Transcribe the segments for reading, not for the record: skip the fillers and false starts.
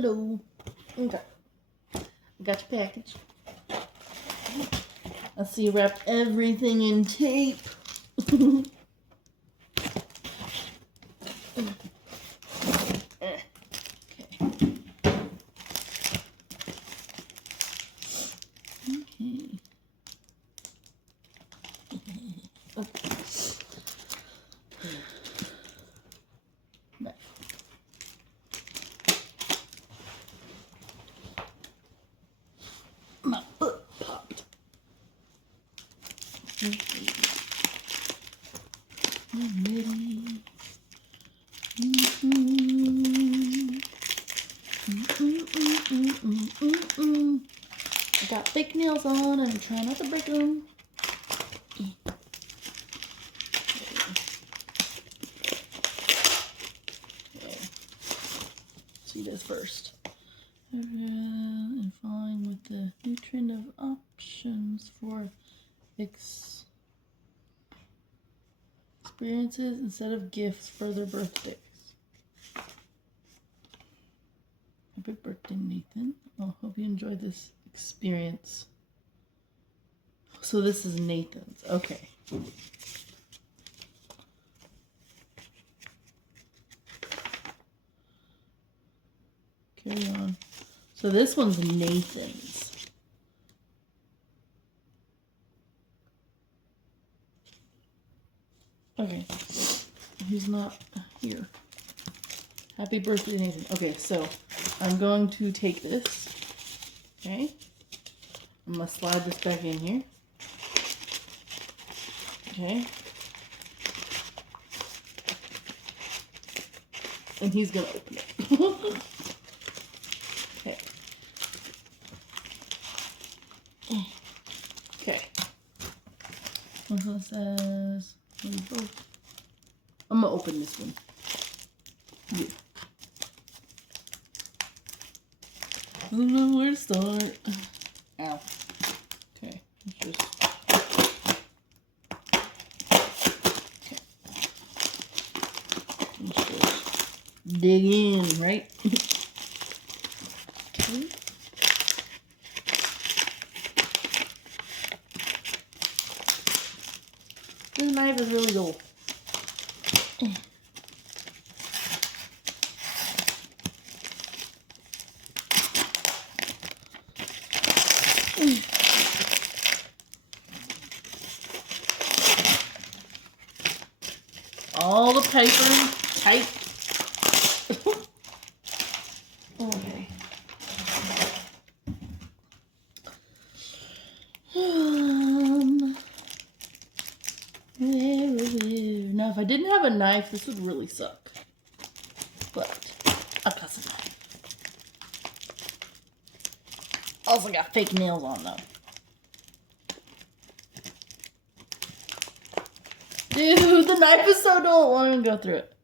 Hello. Okay. I got your package. I see you wrapped everything in tape. My foot popped. Okay. I'm ready. I got fake nails on and I'm trying not to break them. See this first. And following with the new trend of options for experiences instead of gifts for their birthdays. Happy birthday, Nathan. I hope you enjoy this experience. So this is Nathan's. Okay. Carry on. So this one's Nathan's. Okay. He's not here. Happy birthday, Nathan. Okay, so I'm going to take this. Okay. I'm going to slide this back in here. Okay. And he's going to open it. Okay. Okay. What else says? I'm going to open this one. Yeah. I don't know where to start. Ow. Okay. Let's just... Okay. Let's just dig in, right? Okay. This knife is really dull. All the paper tight. Okay. Now, if I didn't have a knife, this would really suck. But I got some knife. Also got fake nails on though. Dude, the knife is so dull. I won't even go through it.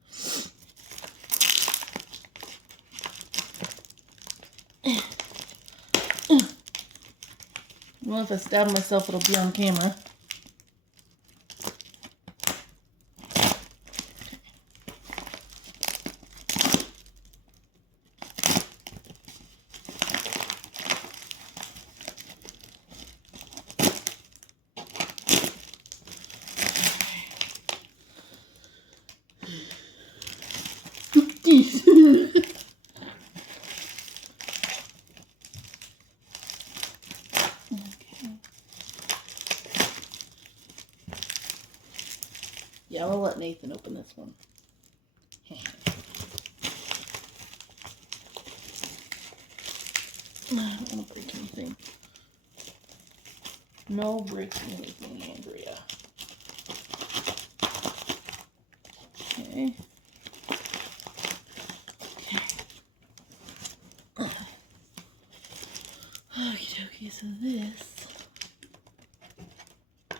Well, if I stab myself, it'll be on camera. Yeah, I'm gonna let Nathan open this one. I don't want to break anything. No breaking anything, Andrea. Okay. Okie dokie, so this.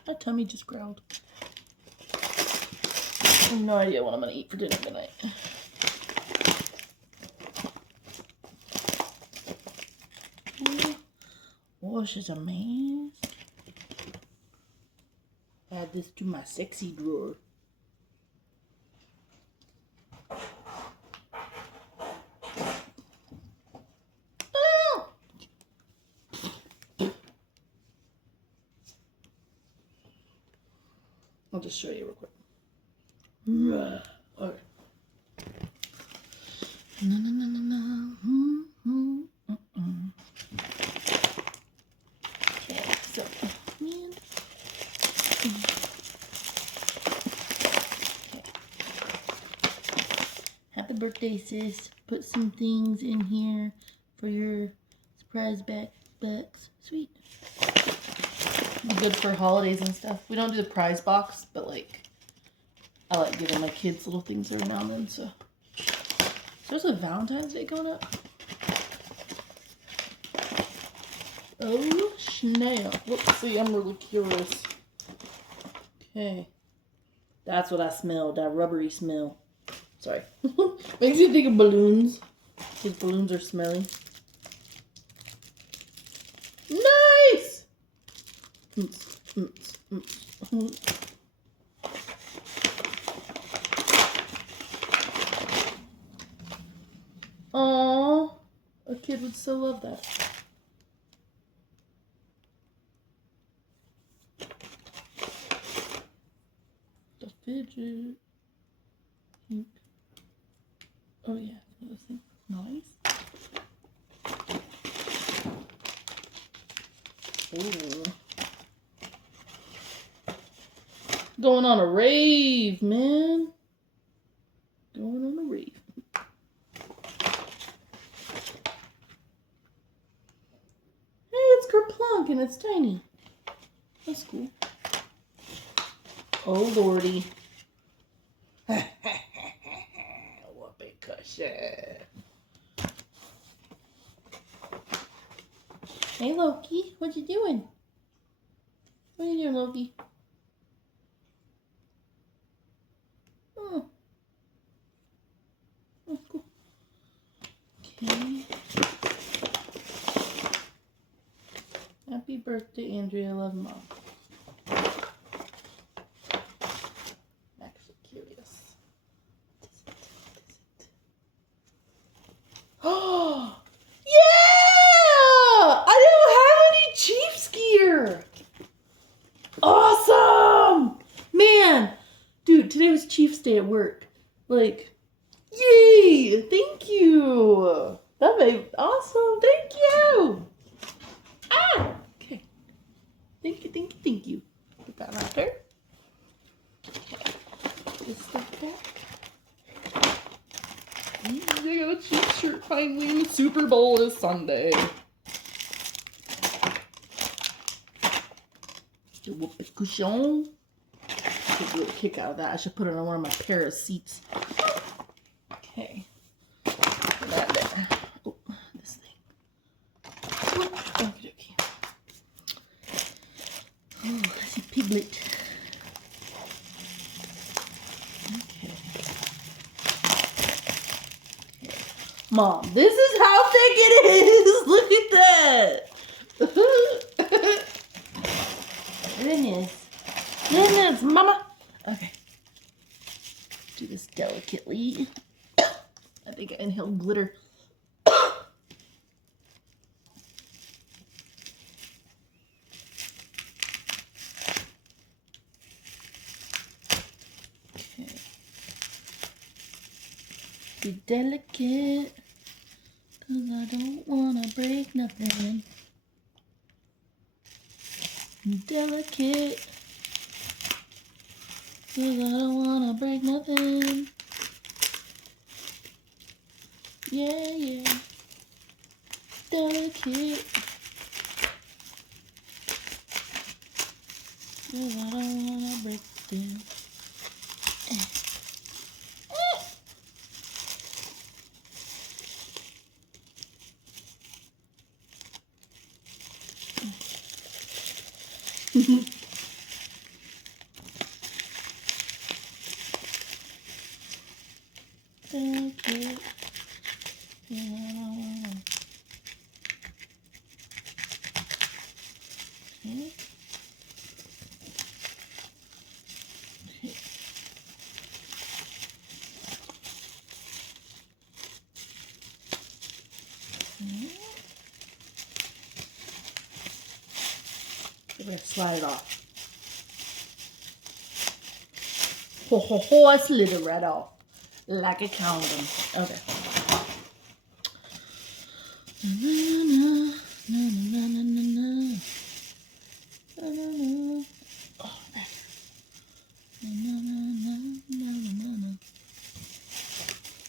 My tummy just growled. I have no idea what I'm gonna eat for dinner tonight. Wash is a mask. Add this to my sexy drawer. just show you real quick. Okay. Na, na, na, na, na. Okay, so and okay. Happy birthday, sis. Put some things in here for your surprise backpacks. Sweet. Be good for holidays and stuff. We don't do the prize box, but like I like giving my kids little things every now and then. So there's a Valentine's Day coming up. Oh snap! Let's see. I'm really curious. Okay, that's what I smell. That rubbery smell. Sorry. Makes you think of balloons. Because balloons are smelly. Nice! Aww. A kid would so love that. The fidget. Oh yeah, those things. Nice. Ooh. Going on a rave, man. Going on a rave. Hey, it's Kerplunk and it's tiny. That's cool. Oh lordy. Whoopee cushion. Hey Loki, what you doing? What are you doing, Loki? Oh. Oh, cool. Okay. Happy birthday, Andrea. Love Mom. I'm actually curious. Oh, yeah! I don't have any Chiefs gear. Awesome, man, dude. Today was Chiefs Day at work. Like, yay! Thank you. That made awesome. Thank you. Ah, okay. Thank you, thank you, thank you. Put that right there. Okay. This stuff back. They got a Chiefs shirt finally, and the Super Bowl is Sunday. The whoopee cushion. I get a real kick out of that. I should put it on one of my pair of seats. Okay. Put that there. Oh, this thing. Okay, okay. Oh, I see Piglet. Okay. Mom, this is how thick it is. Look at that. Goodness. Goodness, Mama. Okay. Do this delicately. I think I inhaled glitter. Okay. Be delicate. Cause I don't wanna break nothing. Delicate. Cause I don't wanna break nothing. Yeah, yeah. Delicate. Cause I don't wanna break them. Delicate. Yeah. Okay. Okay. We're gonna slide it off. Ho ho ho, I slid it right off. Like a condom. Okay. Oh, right.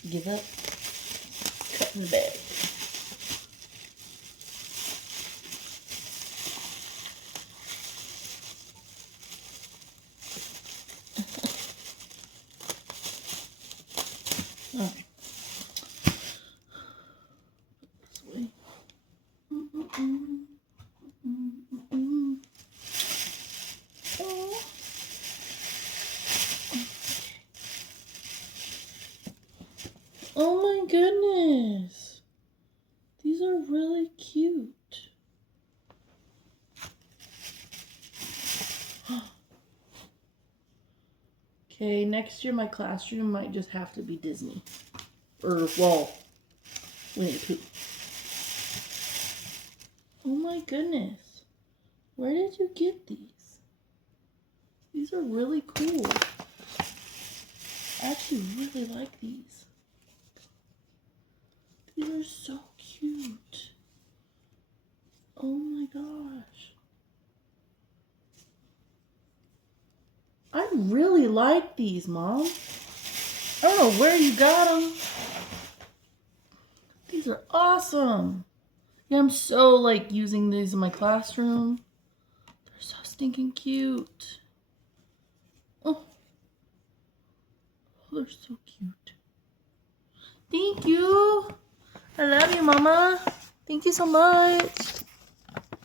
Give up. Cut in the bag. Okay. This way. Oh. Oh my goodness. These are really cute. Okay, next year my classroom might just have to be Disney. Or, well, Winnie the Pooh. Oh my goodness. Where did you get these? These are really cool. I actually really like these. These are so cute. Oh my gosh. I really like these, Mom. I don't know where you got them. These are awesome. Yeah, I'm so like using these in my classroom. They're so stinking cute. Oh, they're so cute. Thank you. I love you, Mama. Thank you so much.